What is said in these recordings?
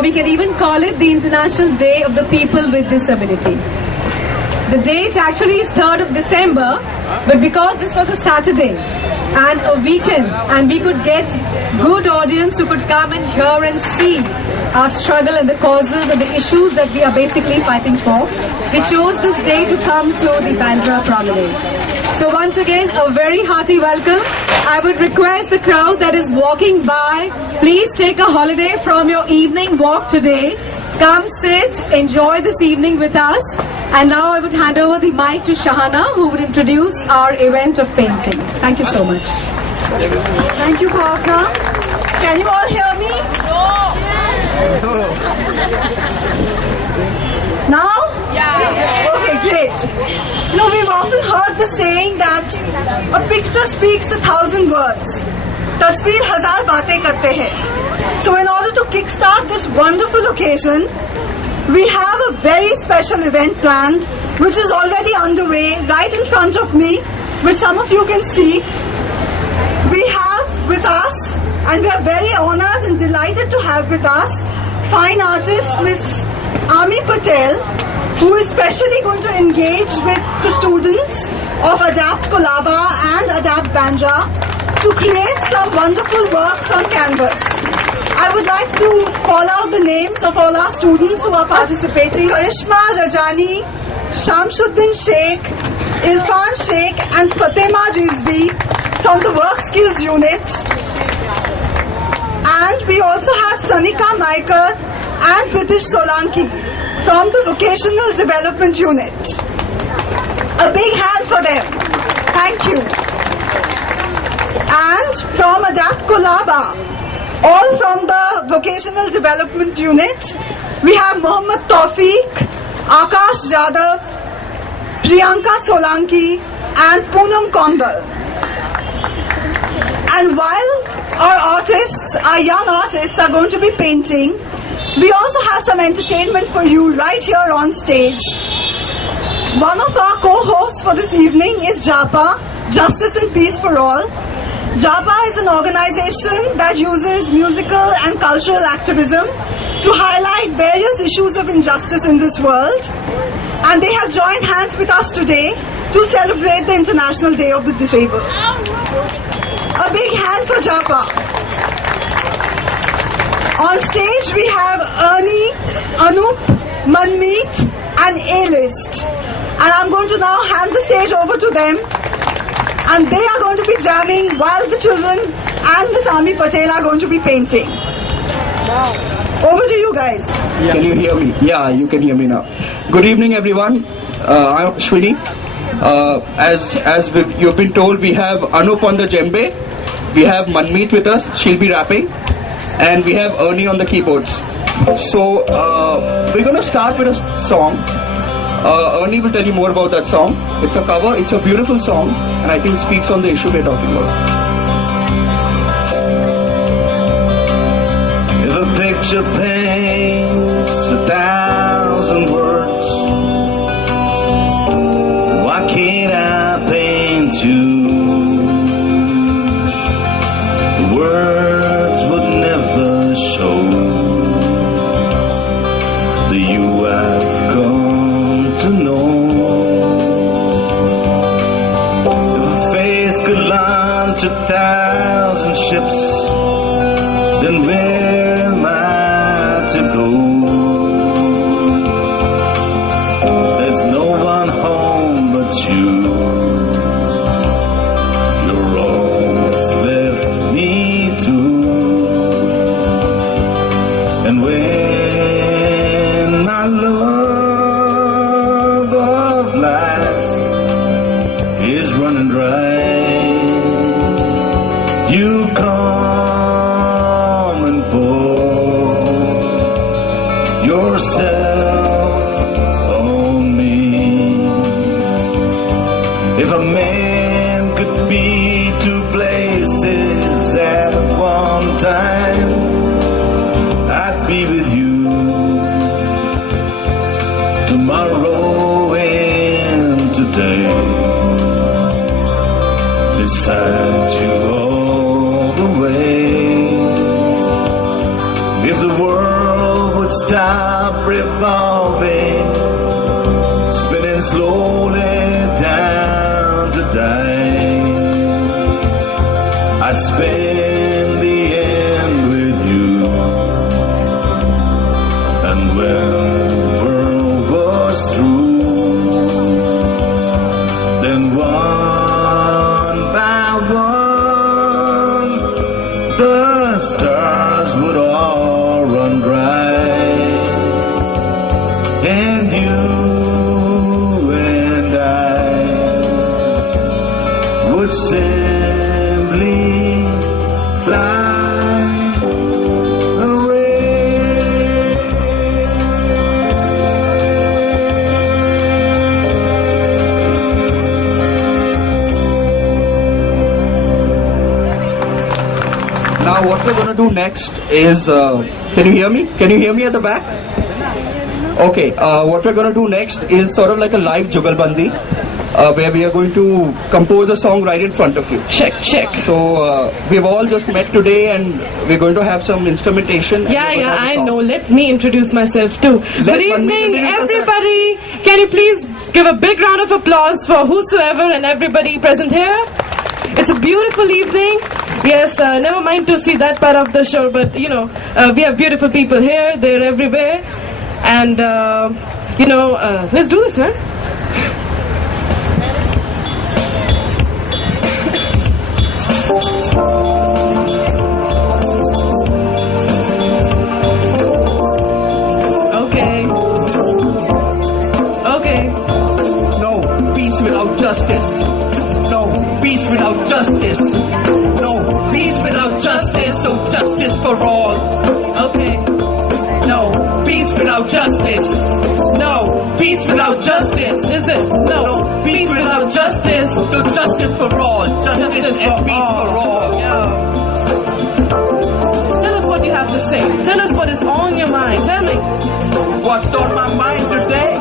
We can even call it the International Day of the People with Disability. The date actually is 3rd of December, but because this was a Saturday and a weekend, and we could get good audience who could come and hear and see our struggle and the causes and the issues that we are basically fighting for, we chose this day to come to the Bandra Promenade. So once again, a very hearty welcome. I would request the crowd that is walking by, please take a holiday from your evening walk today. Come sit, enjoy this evening with us. And now I would hand over the mic to Shahana, who would introduce our event of painting. Thank you so much. Thank you, Bhavna. Can you all hear me? No. Now? Yeah. Okay, great. No, we've often heard the saying that a picture speaks 1,000 words. Tasveer hazar baatein karte hai. So in order to kickstart this wonderful occasion, we have a very special event planned, which is already underway right in front of me, which some of you can see. We have with us, and we are very honored and delighted to have with us, fine artist Miss Ami Patel, who is specially going to engage with the students of Adapt Kolaba and Adapt Bandra to create some wonderful works on canvas. I would like to call out the names of all our students who are participating. Karishma Rajani, Shamsuddin Sheikh, Irfan Sheikh and Fatima Rizvi from the Work Skills Unit. And we also have Sanika Maikar and Pritish Solanki from the Vocational Development Unit. A big hand for them. Thank you. And from Adapt Kolaba, all from the Vocational Development Unit, we have Mohammad Tawfiq, Akash Jadhav, Priyanka Solanki and Poonam Kondal. And while our young artists are going to be painting, we also have some entertainment for you right here on stage. One of our co-hosts for this evening is JAPA, Justice and Peace for All. JAPA is an organization that uses musical and cultural activism to highlight various issues of injustice in this world. And they have joined hands with us today to celebrate the International Day of the Disabled. A big hand for JAPA. On stage we have Ernie, Anup, Manmeet and A-List. And I'm going to now hand the stage over to them. And they are going to be jamming while the children and Miss Ami Patel are going to be painting. Over to you guys. Yeah. Can you hear me? Yeah, you can hear me now. Good evening, everyone. I'm Ashwini. You've been told, we have Anup on the djembe, we have Manmeet with us, she'll be rapping, and we have Ernie on the keyboards. So we're going to start with a song. Ernie will tell you more about that song. It's a cover, it's a beautiful song, and I think speaks on the issue we're talking about. If a picture paints 1,000 words, why can't I paint you? The words would never show the you I've come to know. If a face could launch 1,000 ships, then where am I to go? There's no one home but you. You're all that's left me to. And when my love of life is running dry, you come and pour yourself on me. If a man could be two places at one time, I'd be with you tomorrow and today, beside you all the way. If the world revolving, spinning slowly down to die. I'd spend the end with you, and when the world was through, then one by one the stars would all run dry, and you and I would simply fly away. Now what we're going to do next is, can you hear me? Can you hear me at the back? Okay, what we're going to do next is sort of like a live jugalbandi, where we are going to compose a song right in front of you. Check, check. So we've all just met today and we're going to have some instrumentation. Yeah, I know. Let me introduce myself too. Good evening, everybody. Can you please give a big round of applause for whosoever and everybody present here? It's a beautiful evening. Yes, never mind to see that part of the show, but you know, we have beautiful people here. They're everywhere. And, let's do this, man. Okay. No peace without justice. No peace without justice. No peace without justice. So justice for all. Okay. No peace without justice. No peace without justice. Is it? No. Peace without justice. So justice for all. Justice and peace for all. Yeah. Tell us what you have to say. Tell us what is on your mind. Tell me. What's on my mind today?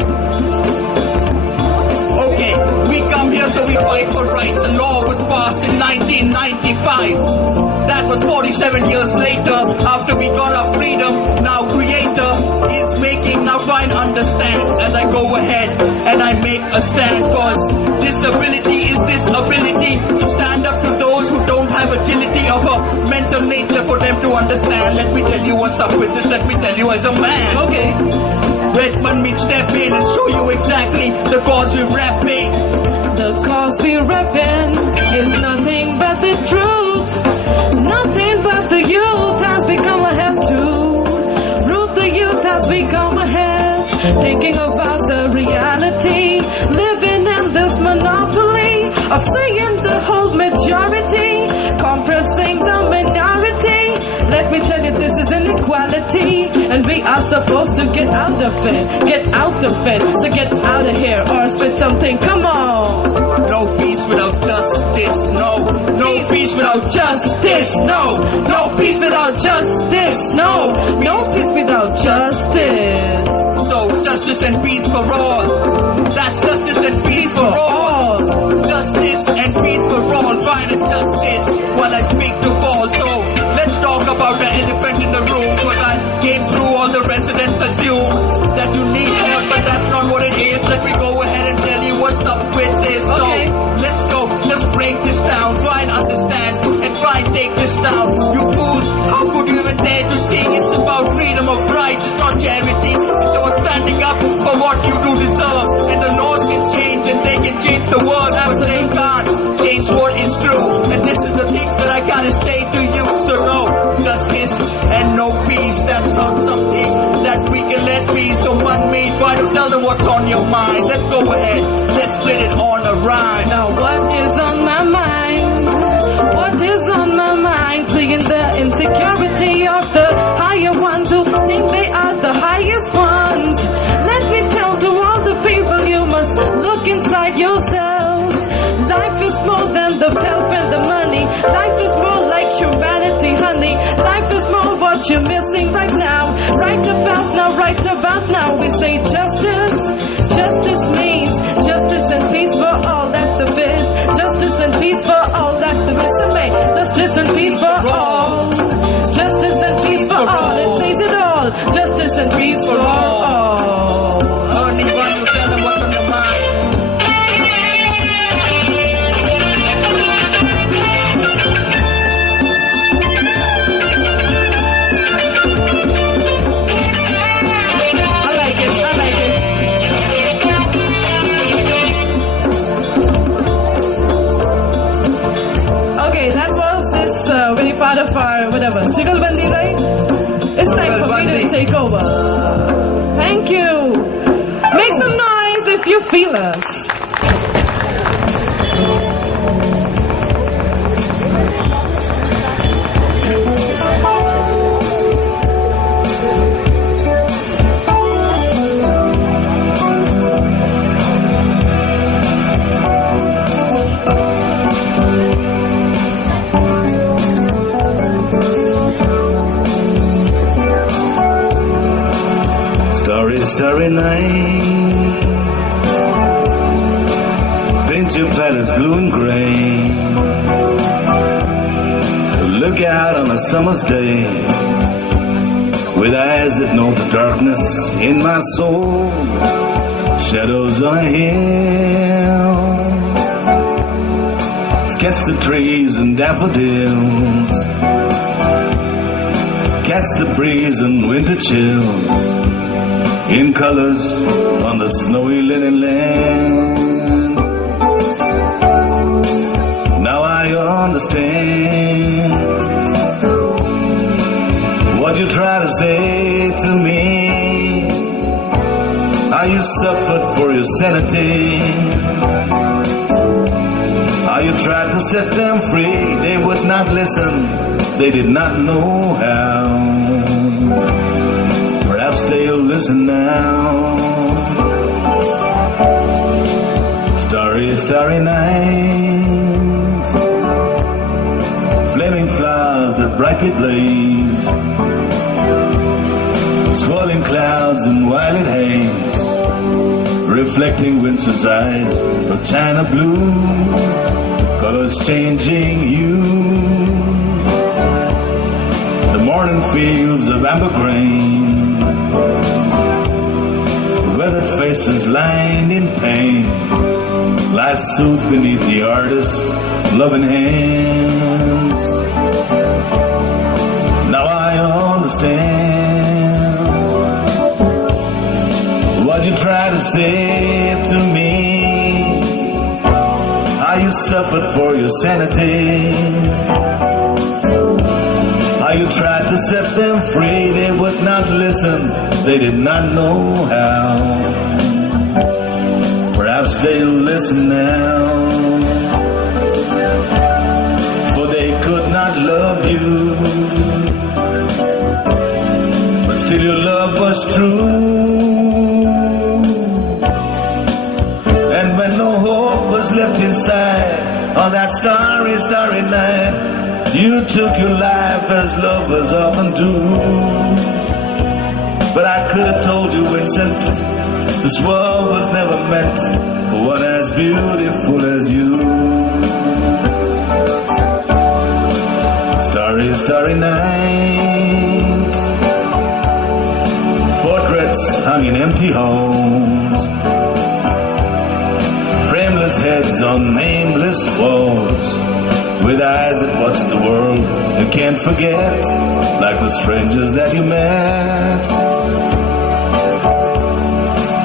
Okay, we come here so we fight for rights. The law was passed in 1995. That was 47 years later, after we got our freedom. Now Creator is making, now try and understand as I go ahead and I make a stand. Cause disability is this ability to stand up to those who don't have agility of a mental nature for them to understand. Let me tell you what's up with this, let me tell you as a man. Okay. Let Manmeet step in and show you exactly the cause we're rapping. The cause we're rapping is nothing but the truth. Nothing but the youth has become a health too. Root the youth has become a health. Thinking about the reality. Living in this monopoly of saying the whole majority. Compressing the minority. Let me tell you, this is inequality. And we are supposed to get out of it. Get out of it. So get out of here or spit something. Come on. No peace without justice, no. No peace without justice, no. No peace without justice, no. No peace without justice. So justice and peace for all. That's justice and peace for all. Justice and peace for all. Find a justice while I speak to fall. So let's talk about the elephant in the room. Cause I came through all the residents assume that you need help, but that's not what it is. Let me go ahead and tell you what's up with this. Okay. So let's go, let's break this down. Try and understand and try and take this down. You fools, how could you even dare to see it's about freedom of rights? It's not charity. It's about standing up for what you do deserve. And the laws can change and they can change the world, but they can't change what is true. And this is the things that I gotta say to you. So no justice and no peace. That's not something that we can let be. So Manmeet, why don't tell them what's on your mind? Let's go ahead, let's split it on a rhyme. Now what is on my mind? What is on my mind? Seeing the insecurity of the higher ones who think they are the highest ones. Let me tell to all the people, you must look inside yourself. Life is more than the wealth and the money. Life is more like humanity, honey. Life is more what you're missing right now. Right about now, we say justice. Justice means justice and peace for all, that's the biz. Justice and peace for all, that's the resume. Justice and peace for all. Justice and peace for all, it says it all. Justice and peace for all. take over. Thank you. Make some noise if you feel us. Starry night, paint your palette blue and gray. Look out on a summer's day, with eyes that know the darkness in my soul. Shadows on a hill, sketch the trees and daffodils, catch the breeze and winter chills. In colors on the snowy linen land. Now I understand what you try to say to me. How you suffered for your sanity. How you tried to set them free. They would not listen. They did not know how. Perhaps they'll listen now. Starry, starry night, flaming flowers that brightly blaze, swirling clouds and violet haze, reflecting Winston's eyes of china blue, colors changing hue. The morning fields of amber grain, weathered faces lined in pain, lie soothed beneath the artist's loving hands. Now I understand what you try to say to me. How you suffered for your sanity. How you tried to set them free. They would not listen. They did not know how. Perhaps they'll listen now. For they could not love you, but still your love was true. And when no hope was left inside on that starry, starry night, you took your life as lovers often do. But I could have told you, Vincent, this world was never meant for one as beautiful as you. Starry, starry night, portraits hung in empty homes, frameless heads on nameless walls, with eyes that watch the world and can't forget, like the strangers that you met.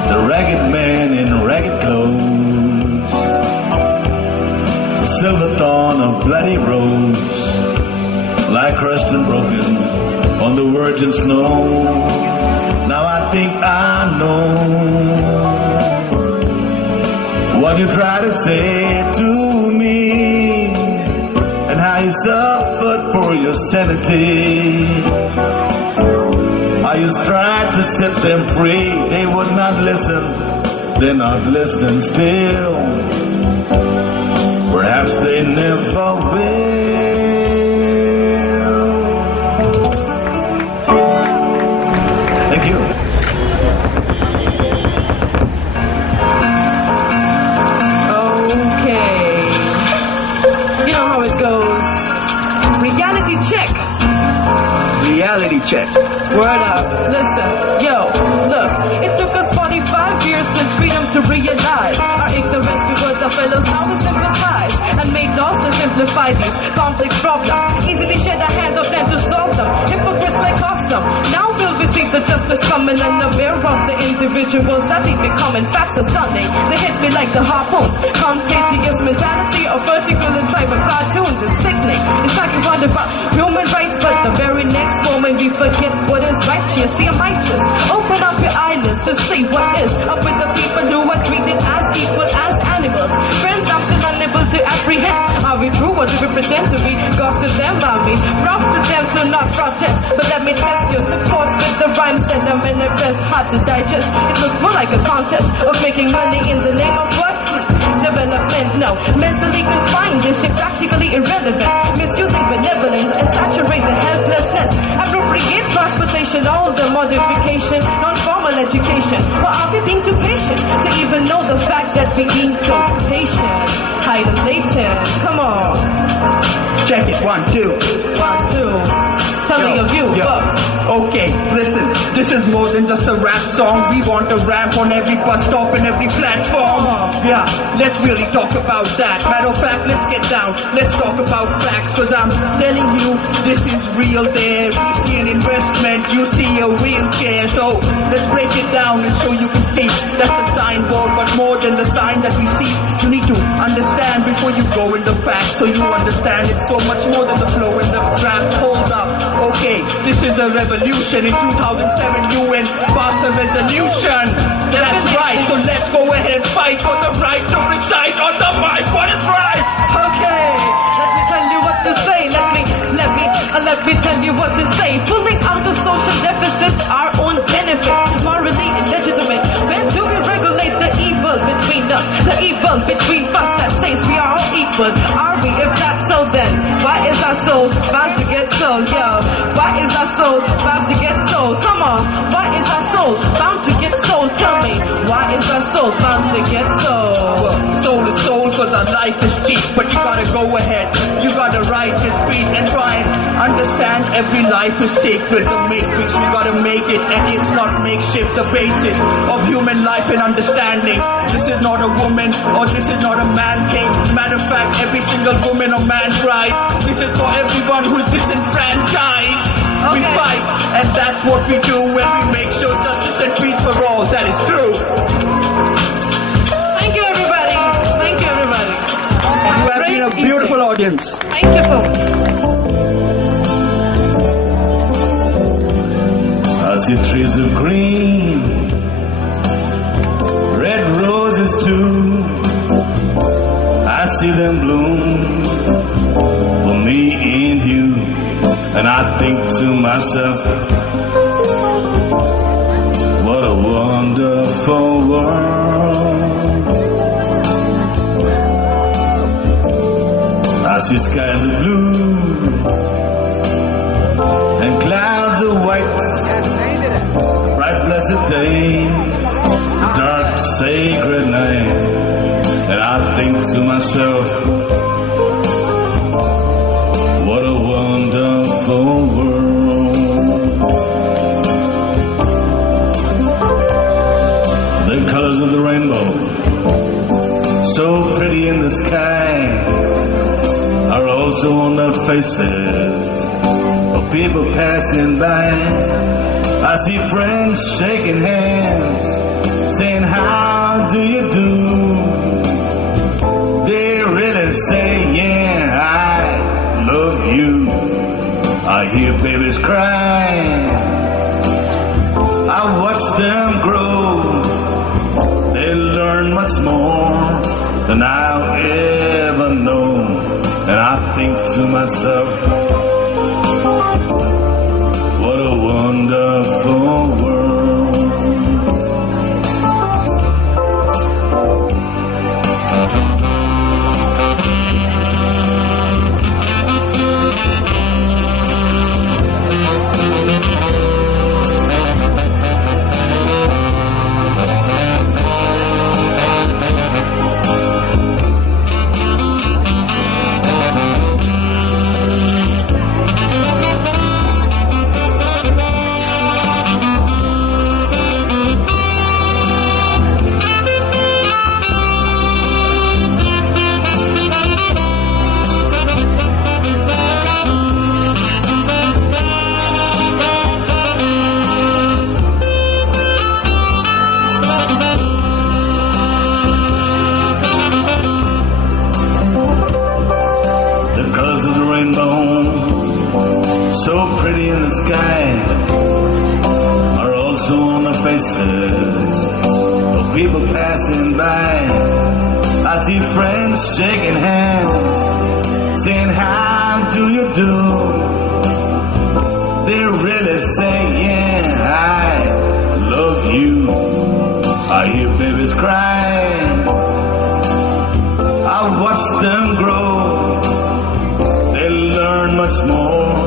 The ragged man in ragged clothes, the silver thorn of bloody rose, lie crushed and broken on the virgin snow. Now I think I know what you try to say to me, and how you suffered for your sanity. How you tried to set them free. They would not listen. They're not listening still. Perhaps they never will. Thank you. Reality check. Word up. Listen. Yo, look. It took us 45 years since freedom to realize our ignorance towards our fellows. Now we sympathize and made laws to simplify these complex problems. Easily shed our hands of them to solve them. Hypocrites like awesome. Now we'll receive the justice coming and aware of the individuals that they becoming. Facts are stunning. They hit me like the harpoons. Contagious mentality of vertical and tribal cartoons. It's sickening. It's like you wonder about human rights, but the very next moment we forget what is right. You see, I might pretend to be. Gods to them, mommy. Props to them to not protest. But let me test your support with the rhymes that I manifest. Hard to digest. It looks more like a contest of making money in the name of what? Development, no. Mentally confined, distinct, practically irrelevant. Misusing benevolence and saturate the helplessness. Appropriate transportation, all the modification, non-formal education. Or are we being too patient to even know the fact that we being too patient? Title later, come on. Check it, 1, 2. 1, 2. Tell me your view. Okay, listen, this is more than just a rap song. We want a ramp on every bus stop and every platform. Yeah, let's really talk about that. Matter of fact, let's get down. Let's talk about facts, cause I'm telling you, this is real there. We see an investment, you see a wheelchair. So let's break it down and so you can see that's the signboard, but more than the sign that we see, you need to understand before you go in the facts. So you understand it's so much more than the flow and the rap. Hold up. Okay, this is a revolution. In 2007, UN passed a resolution. That's right, so let's go ahead and fight for the right to recite on the mic what is right. Okay, let me tell you what to say. Let me tell you what to say. Pulling out of social deficits, our own benefits, morally illegitimate. When do we regulate the evil between us? The evil between us that says we are all equal. Are we? If that's so, then why is our soul bound to get sold? Yo, why is our soul bound to get sold? Come on, why is our soul bound to get sold? Tell me, why is our soul bound to get sold? Well, soul is soul cause our life is cheap. But you gotta go ahead, you gotta write this beat and try and understand every life is sacred. The matrix, we gotta make it, and it's not makeshift. The basis of human life and understanding. This is not a woman or this is not a man thing. Matter of fact, every single woman or man cries. This is for everyone who's disenfranchised. We fight, and that's what we do when we make sure justice and peace for all. That is true. Thank you, everybody. Thank you, everybody. You have been a beautiful audience. Thank you so much. I see trees of green, red roses too. I see them bloom for me and you. And I think to myself, what a wonderful world. I see skies of blue and clouds of white. Bright blessed day, dark sacred night. And I think to myself, what a wonderful world. The colors of the rainbow, so pretty in the sky, are also on the faces of people passing by. I see friends shaking hands, saying, how do you do? They really say, yeah, I love you. I hear babies cry, I watch them grow. They learn much more than I'll ever know. And I think to myself, what a wonderful world. So pretty in the sky are also on the faces of people passing by. I see friends shaking hands, saying how do you do. They really say, yeah, I love you. I hear babies cry, I watch them grow. They learn much more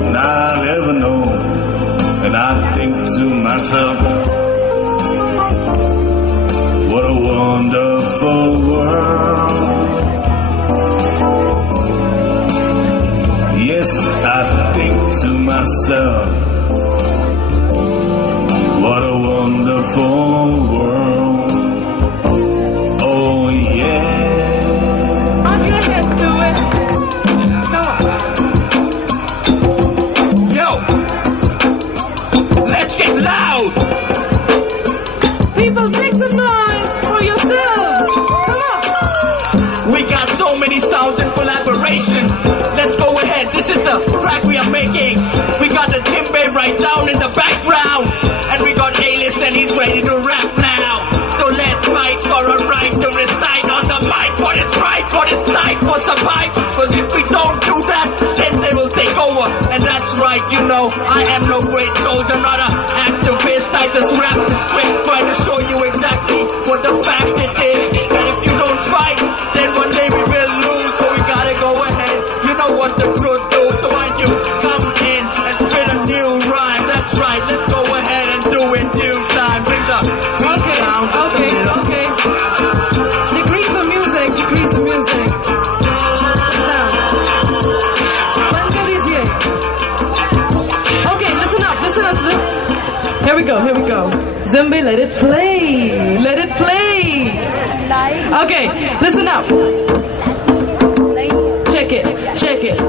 than I'll ever know. And I think to myself, what a wonderful world. Yes, I think to myself, what a wonderful world. Oh yeah. On your head to it. Come on. Yo, let's get loud. People, make some noise for yourselves. Come on. We got so many sounds in collaboration. Let's go ahead. This is the track we are making. We got the timbre right down in the background, and we got A-list and he's ready to rap now. So let's fight for a right to recite on the mic what is right, what is right for survive. Cause if we don't do that, then they will take over. And that's right, you know, I am no great soldier, not an activist. I just rap the script, trying to show you exactly what the fact it is. And if you don't fight, then one day we will lose. So we gotta go ahead, you know what the truth do. So why don't you come in and spit a new rhyme? That's right, let's go ahead and do it due time. Bring the beat down to the middle. Okay. Decrease the music, decrease the music. Down. Band कर दीजिए. Okay, listen up. Here we go. Zimbe, let it play. Okay, listen up. Check it.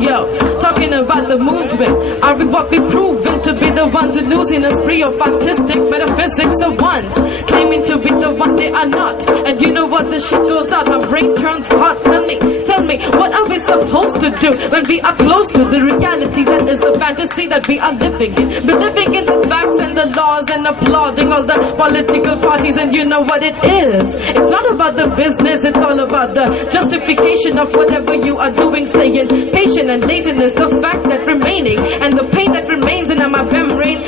Yo, talking about the movement. Are we what we proven to be the ones who losing us free of artistic metaphysics of ones claiming to be the one they are not? And you know what, the shit goes out, my brain turns hot. Tell me, what are we supposed to do when we are close to the reality that is the fantasy that we are living in? Believing in the facts and the laws and applauding all the political parties, and you know what it is. It's not about the business, it's all about the justification of whatever you are doing, staying patient and latent is the fact that remaining, and the pain that remains in my membrane,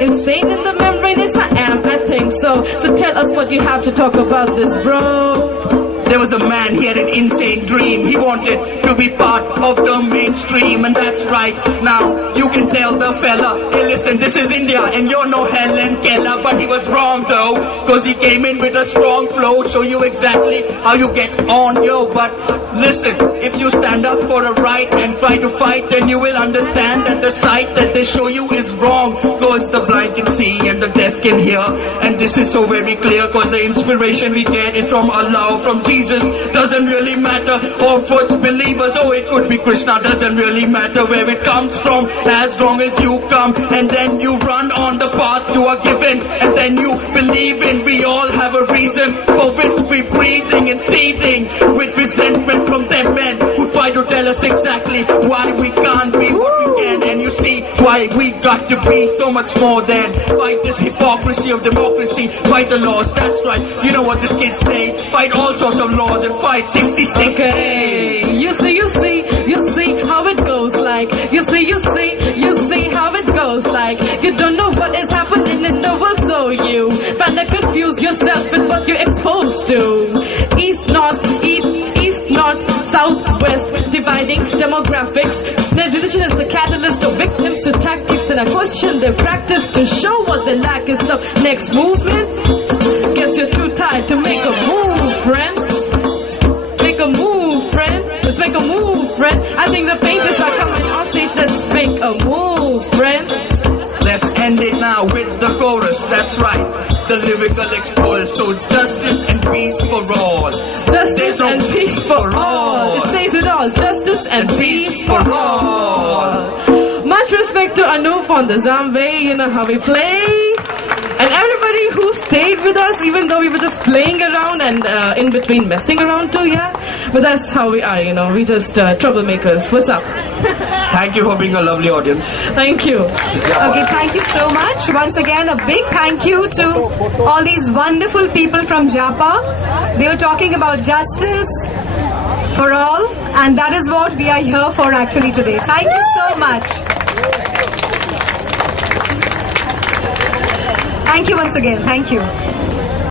insane in the membrane is I think so. So tell us what you have to talk about this, bro. There was a man, he had an insane dream. He wanted to be part of the mainstream, and that's right. Now, you can tell the fella, hey listen, this is India, and you're no Helen Keller. But he was wrong though, cause he came in with a strong flow, show you exactly how you get on, yo. But listen, if you stand up for a right and try to fight, then you will understand that the sight that they show you is wrong. Cause the blind can see and the deaf can hear, and this is so very clear, cause the inspiration we get is from Allah, from Jesus. Doesn't really matter, or what's believers, oh it could be Krishna, doesn't really matter where it comes from, as long as you come and then you run on the path you are given, and then you believe in. We all have a reason for which we breathing and seething with resentment from them men who try to tell us exactly why we can't be what we can. And you see why we got to be so much more than fight this hypocrisy of democracy, fight the laws, that's right, you know what this kids say, fight all sorts of laws and fight 66. Okay, you see how it goes like, you see how it goes like, you don't know what is happening in the world, so you find to confuse yourself with what you're exposed to. East, north, south, west, dividing demographics. Their religion is the catalyst of victims to tactics, and I question their practice to show what they lack is the next movement. Guess you're too tired to make a move, friend. Make a move, friend. Let's make a move, friend. I think the painters are coming on stage. Let's make a move, friend. Let's end it now with the chorus, that's right. The lyrical explorers, so justice and peace for all. Justice and peace for all. It says it all. Justice and peace for all. Much respect to Anup on the Zambe. You know how we play. And everybody who stayed with us, even though we were just playing around and in between messing around too, yeah. But that's how we are, we just troublemakers. What's up? Thank you for being a lovely audience. Thank you. Okay, thank you so much. Once again, a big thank you to all these wonderful people from JAPA. They were talking about justice for all, and that is what we are here for actually today. Thank you so much. Thank you once again. Thank you.